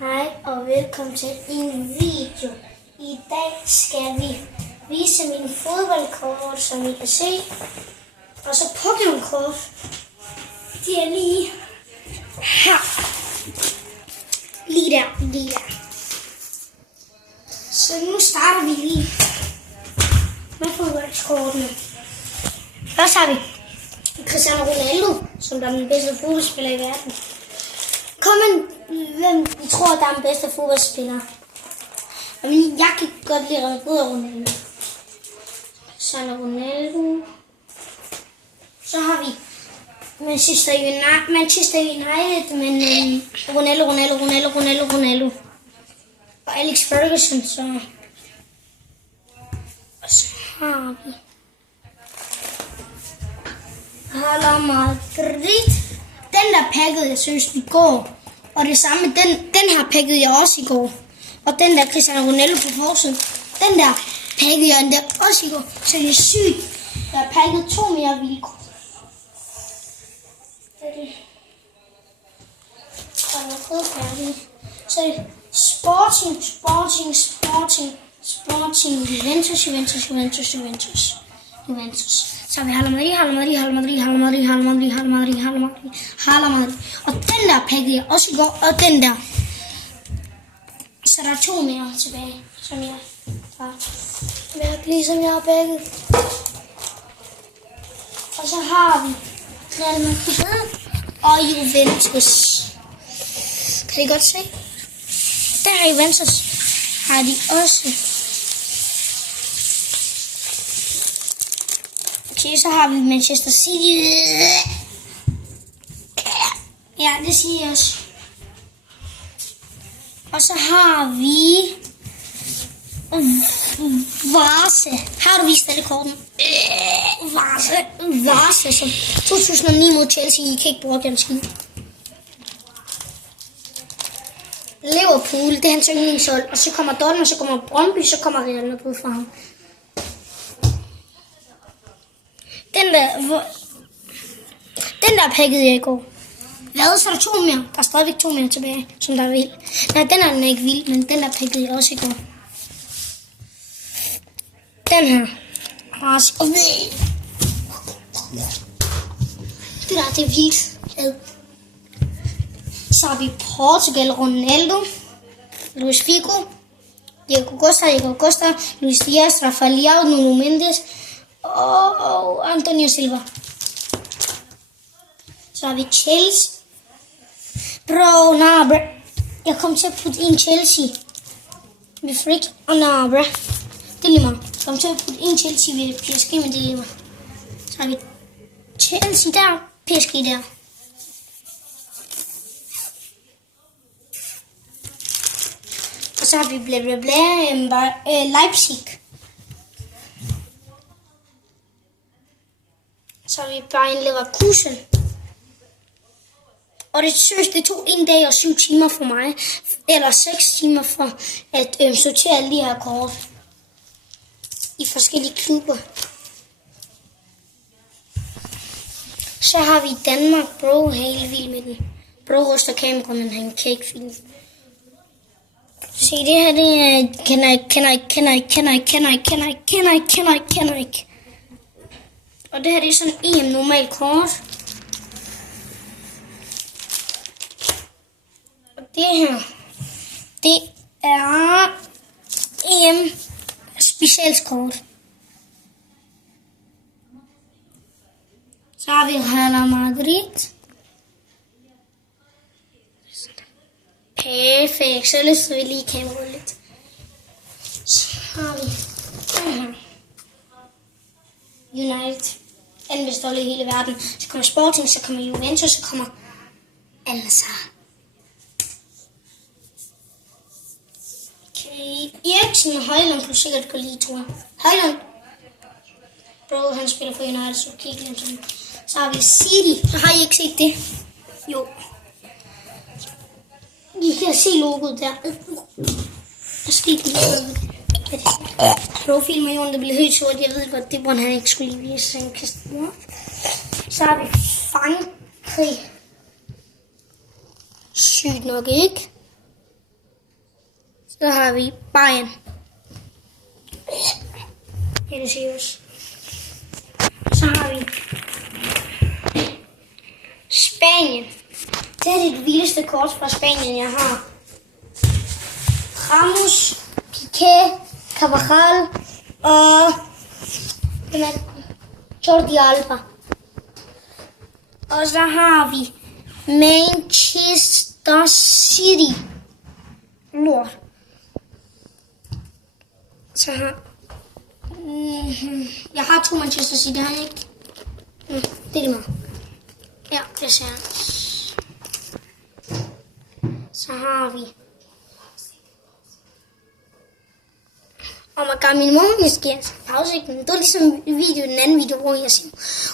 Hej og velkommen til en video. I dag skal vi vise mine fodboldkort, som I kan se. Og så Pokémon-kort. De er lige her. Lige der. Så nu starter vi lige med fodboldkortene. Først har vi Cristiano Ronaldo, som er den bedste fodboldspiller i verden. Hvem I tror, der er den bedste fodboldspiller? Jeg kan godt lide Ronaldo. Cristiano Ronaldo. Så har vi Manchester United, men Ronaldo. Og Alex Ferguson, så. Og så har vi Real Madrid. Den der pakkede jeg synes i går. Og det samme, den her pakkede jeg også i går. Og den der Cristiano Ronaldo på forsiden, den der pakkede jeg der også i går. Så det er sygt. Jeg har pakket 2 mere vilkår. Det er det. Og jeg har fået færdig. Så er det Sporting, Juventus. Så har vi Hala Madrid. Og den der pakkede jeg også i går, og den der. Så der er 2 mere tilbage, som jeg har pakket. Og så har vi Real Madrid og Juventus. Kan I godt se? Der er Juventus. Har de også. Okay, så har vi Manchester City. Ja, det siger jeg også. Og så har vi Varse. Har du vist alle korten? Varse, som 2009 mod Chelsea. I kan ikke bruge den skid. Liverpool, det er hans yndlingshold. Og så kommer Dortmund, så kommer Brøndby, så kommer Real Madrid fra ham. Den der pakkede jeg i går. Hvad? Så er der 2 mere. Der er stadigvæk 2 mere tilbage, som der er vild. Nej, den er ikke vild, men den der pakkede jeg også i går. Den her. Det der, det er vildt. Så har vi Portugal, Ronaldo, Luis Figo, Diego Costa, Luis Diaz, Rafael Leao, Nuno Mendes og Antonio Silva. Så har vi Chelsea. Bro. Jeg kom til at putte en Chelsea. Med Frick og bro. Det er lige mig. Jeg kom til at putte en Chelsea ved PSG, men det er lige mig. Så har vi Chelsea der, PSG der. Og så har vi Leipzig. Så har vi Bayern Leverkusen. Og det tog 1 dag og 7 timer for mig. Eller 6 timer for at sortere alle de her kort. I forskellige klubber. Så har vi Danmark. Bro, helt vild med den. Bro ryster kameraet, men han kan ikke filme. Se, det her, det er kender ikke. Og det her, det er sådan en normal kort. Og det her, det er EM specialskort. Så har vi Real Madrid. Perfekt, så løfter vi lige kameraet lidt. Så har vi United. Den bedste hold i hele verden. Så kommer Sporting, så kommer Juventus, så kommer Al-Nassr. Okay. Eriksen og Højlund kunne sikkert gå lige, tror jeg. Højlund. Bro, han spiller for United, så kigge lidt sådan. Så har vi City. Så har I ikke set det? Jo. I kan se logoet der. Der skal ikke lige profilmer jorden, der bliver helt sort. Jeg ved godt, det burde han ikke skulle lige vise sig en kastemor. Så har vi Frankrig. Sygt nok ikke. Så har vi Bayern. Ja, det siger også. Så har vi Spanien. Det er det vildeste kort fra Spanien, jeg har. Ramos, Piqué, Carvajal og Jordi Alba. Og så har vi Manchester City. Lort. Så har jeg har 2 Manchester City, har jeg ikke? Det er det meget. Ja, det ser jeg. Så har vi my god, min mor måske pause ikke, men det var ligesom den anden video, hvor jeg siger,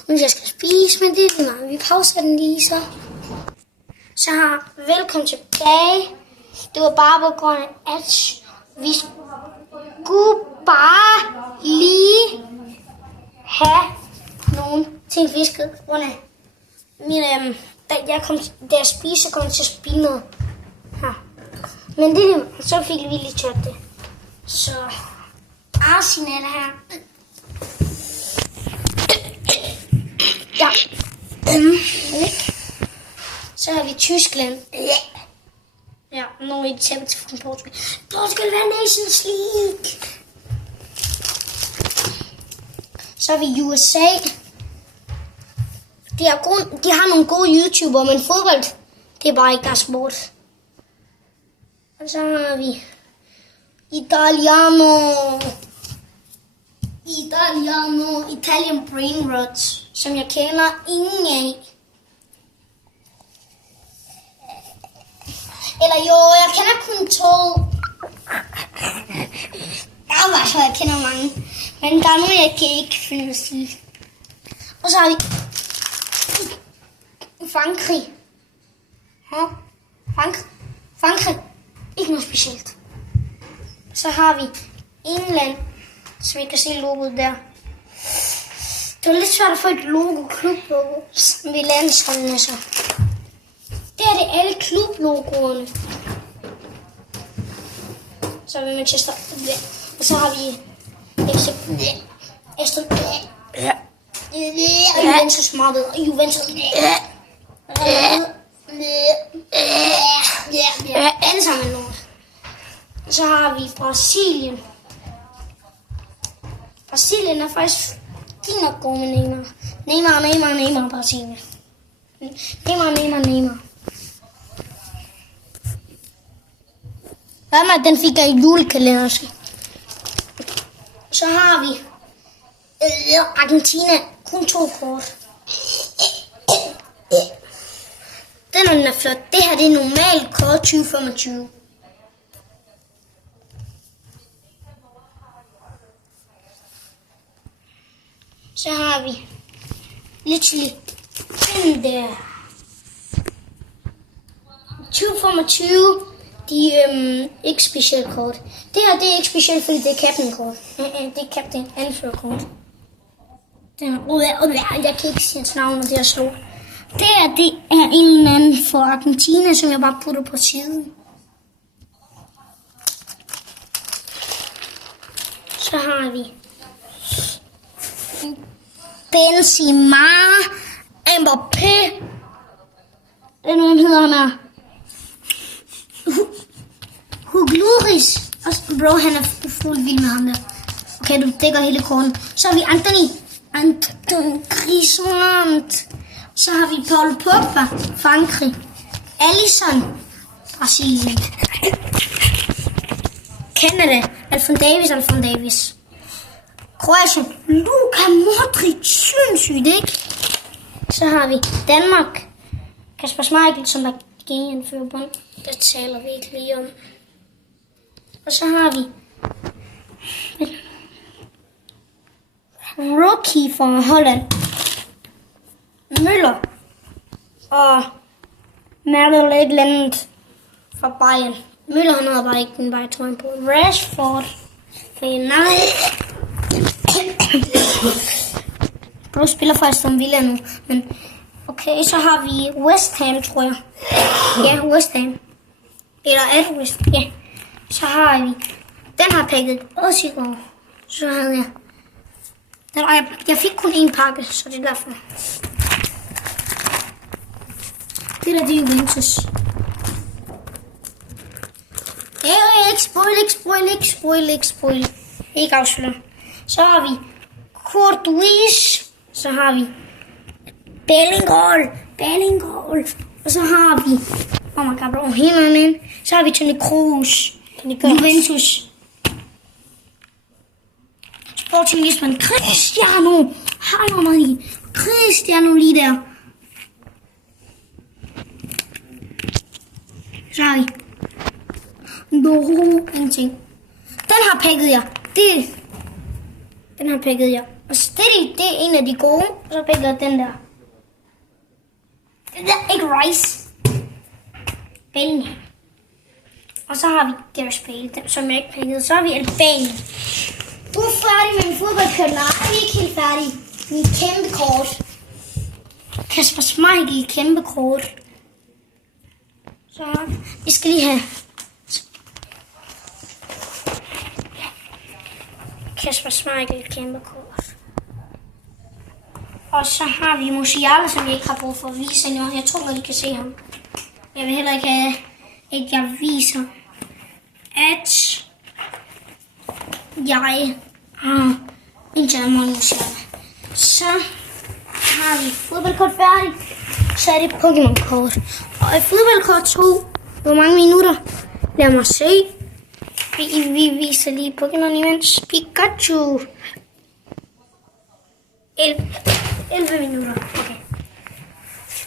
at jeg skal spise, men det er lige meget. Vi pauser den lige så. Så har velkommen tilbage. Det var bare på grund af, at vi skulle bare lige have nogle ting fisket. På grund af da jeg spiser, kom til at spille noget her. Men det så fik vi lige tørt det. Så Arsenal her. Ja. Så har vi Tyskland. Ja, nu er vi tabt til Portugal. Portugal var Nations League. Så har vi USA. De har nogle gode YouTubere, men fodbold, det er bare ikke deres sport. Og så har vi Italian Brain Rots, som jeg kender ingen af. Eller jo, jeg kender kun 2. Der er bare så, jeg kender mange. Men der er nogle, jeg kan ikke finde at sige. Og så har vi Frankrig. Frankrig. Ikke noget specielt. Så har vi England, som I kan se logoet der. Det var lidt svært at få et logo, klublogo, ved landsholdene så. Det er det alle klublogoerne. Så har vi Manchester. Og så har vi Juventus meget bedre. Juventus. Alle sammen lort. Så har vi Brasilien. Brasilien er faktisk fin at gå med Neymar, Brasilien. Neymar. Hvad med, den fik jeg i julekalender. Så har vi Argentina. Kun 2 kort. Den er flot. Det her det er normalt kort 2025. Så har vi literally den der 2025. De er ikke specielt kort. Det her det er ikke specielt, fordi det er captain kort. Det er captain anfører kort. Jeg kan ikke sige hans navn, og det er slået. Det er en eller anden for Argentina, som jeg bare putter på siden. Så har vi Benzema, Mbappé. Den nogen hedder han er Hugluris. Bro, han er fuld vild med ham der. Okay, du dækker hele korten. Så har vi Anthony Griezmann. Så har vi Paul Pogba, Frankrig. Alisson, Brasilien. Canada, Alphonso Davies. Kroatien, Luka Modric, sindssygt, ikke? Så har vi Danmark, Kasper Schmeichel, som er genindfører bånd. Det taler vi ikke lige om. Og så har vi rookie fra Holland, Møller og Mertel et eller andet fra Bayern. Møller han havde bare ikke den bare trøjen på. Rashford for United. Bro spiller faktisk som Villa nu, men okay, så har vi West Ham, tror jeg. Ja, West Ham. Eller West, ja. Så har vi den her pakket også i går. Så havde jeg... Jeg fik kun en pakke, så det er derfor. Det der, det er Juventus. Ikke spoil. Ikke afsløre. Så har vi Courtois. Så har vi Bellingham. Og så har vi... Oh my god, så har vi Toni Kroos. Juventus. Sporting Lisbon. Cristiano. Cristiano lige der. Så har vi... ingenting. Den har pakket jeg. Den har pakket jeg. Og så det er en af de gode. Og så pakker jeg den der. Det der ikke Rice. Bellingham. Og så har vi Gareth Bale, som jeg ikke pakkede. Så har vi Albanien. Du er færdig med min fodboldkørt. Nej, vi er ikke helt færdige. Min kæmpe kort. Kasper Schmeichel, kæmpe kort. Så vi skal lige have Kasper Schmeichel, kæmpe kort. Og så har vi Musiala, som jeg ikke har brug for at vise endnu. Jeg tror godt, I kan se ham. Jeg vil heller ikke have, at jeg viser, at jeg har indtaget mig Musiala. Så har vi fodboldkort færdigt. Så er det Pokémon-kort. Og i fodboldkort 2, hvor mange minutter? Lad mig se. Vi viser lige Pokémon imens. Pikachu. 11 minutter. Okay.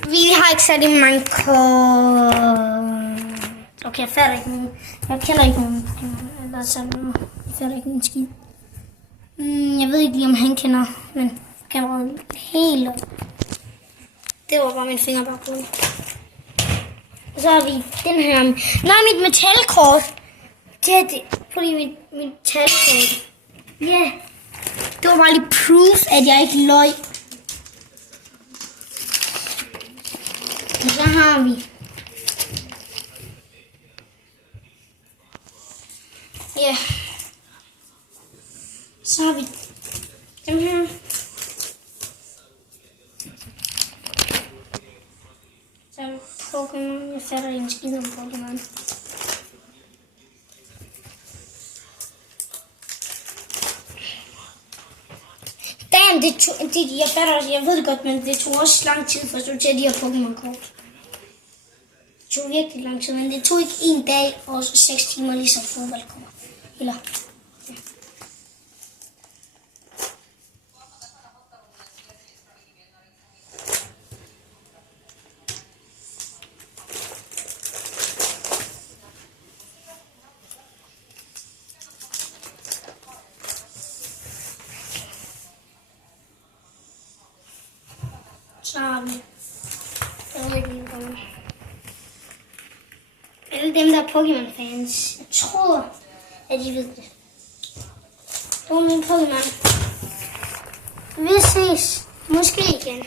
Vi har ikke særlig mange kort. Okay, jeg fatter ikke nogen. Jeg kender ikke nogen Pokémon. Eller sådan. Jeg fatter ikke nogen skid. Jeg ved ikke lige, om han kender. Men kameraet helt op. Det var bare min finger bare på. Og så har vi den her. Nej, mit metalkort. Det er det. Fordi mit metalkort. Ja. Yeah. Det var bare lige proof, at jeg ikke løg. Og så har vi. Ja. Yeah. Så har vi dem her. Så er Pokémon. Jeg fatter ikke en skid om Pokémon. Damn, jeg ved det godt, men det tog også lang tid for at sortere de her Pokémon-kort. Det tog virkelig lang tid, men det tog ikke en dag og 6 timer ligesom fodboldkort. Eller... Så har vi alle dem, der er Pokémon-fans. Jeg tror, at de ved det. Det var min Pokémon. Vi ses. Måske igen.